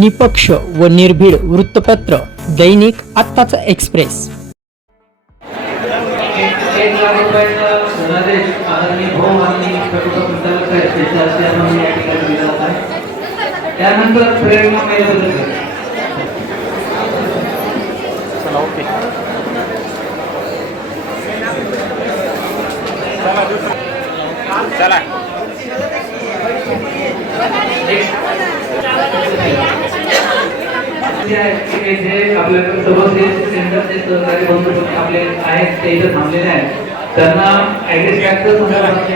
निपक्ष व निर्भीड वृत्तपत्र दैनिक आत्ताचा एक्सप्रेस. एक लाख रुपयाचा की जे आपल्याकडे सर्व सेंटरचे सहकारी बंधू आपले आहेत, ते इथे थांबलेले आहेत. त्यांना ऍड्रेस कार्डचं संदर्भात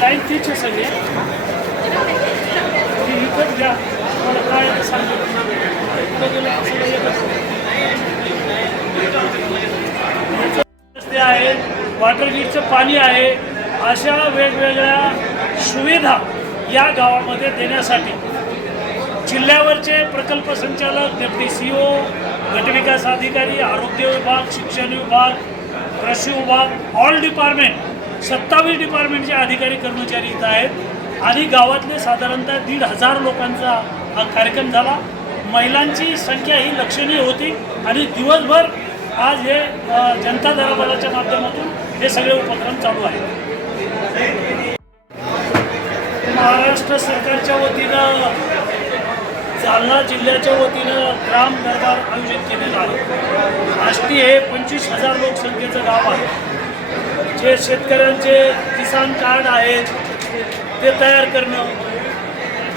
लाईन तीच काय रस्ते आहेत वॉटर गीटचं पाणी आहे अशा वेगवेगळ्या सुविधा या गावामध्ये देण्यासाठी जिल्ह्यावरचे प्रकल्प संचालक डेप्टी सी ओ गटविकास अधिकारी आरोग्य विभाग शिक्षण विभाग कृषी विभाग ऑल डिपार्टमेंट सत्तावीस डिपार्टमेंटचे अधिकारी कर्मचारी इथं आहेत. आणि गावातले साधारणतः दीड हजार लोकांचा हा कार्यक्रम झाला. महिलांची संख्या ही लक्षणीय होती आणि दिवसभर आज हे जनता दरबाराच्या माध्यमातून हे सगळे उपक्रम चालू आहेत. महाराष्ट्र सरकारच्या वतीनं जालना जिल्ह्याच्या वतीनं ग्राम दरबार आयोजित केलेला आहे. आष्टी हे पंचवीस हजार लोकसंख्येचं गाव आहे. जे शेतकऱ्यांचे किसान कार्ड आहेत ते तयार करणं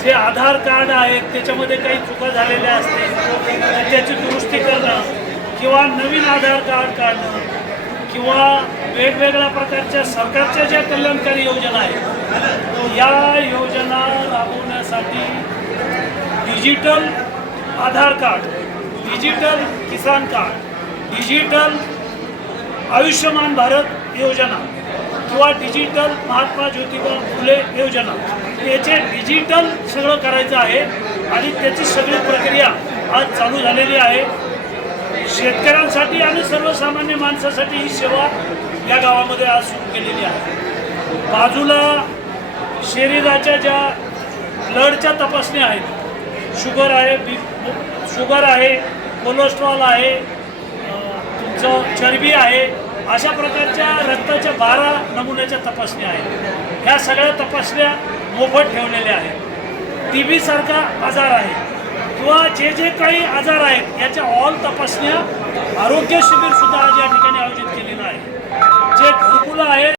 जे आधार कार्ड आहेत त्याच्यामध्ये काही चुका झालेल्या असतील त्याची दुरुस्ती करणं किंवा नवीन आधार कार्ड काढणं किंवा वेगवेगळ्या प्रकारच्या सरकारच्या ज्या कल्याणकारी योजना आहेत या योजना राबवण्यासाठी digital Aadhaar card digital Kisan card digital Ayushman Bharat योजना किंवा डिजिटल महात्मा ज्योतिबा फुले योजना. याचे डिजिटल सगळं करायचं आहे आणि त्याची सगळी प्रक्रिया आज चालू झालेली आहे. शेतकऱ्यांसाठी आणि सर्वसामान्य माणसासाठी ही सेवा या गावामध्ये आज सुरू केलेली आहे. बाजूला शरीराच्या ज्या ब्लडच्या तपासण्या आहेत शुगर आहे बी शुगर आहे कोलेस्ट्रॉल आहे तुमचं चरबी आहे अशा प्रकारच्या रक्ताच्या बारा नमुन्याच्या तपासण्या आहेत. ह्या सगळ्या तपासण्या मोफत ठेवलेल्या आहेत. टी बीसारखा आजार आहे. किंवा जे जे काही आजार आहेत याच्या ऑल तपासण्या आरोग्य शिबिर सुद्धा आज या ठिकाणी आयोजित केलेलं आहे जे घरकुलं आहे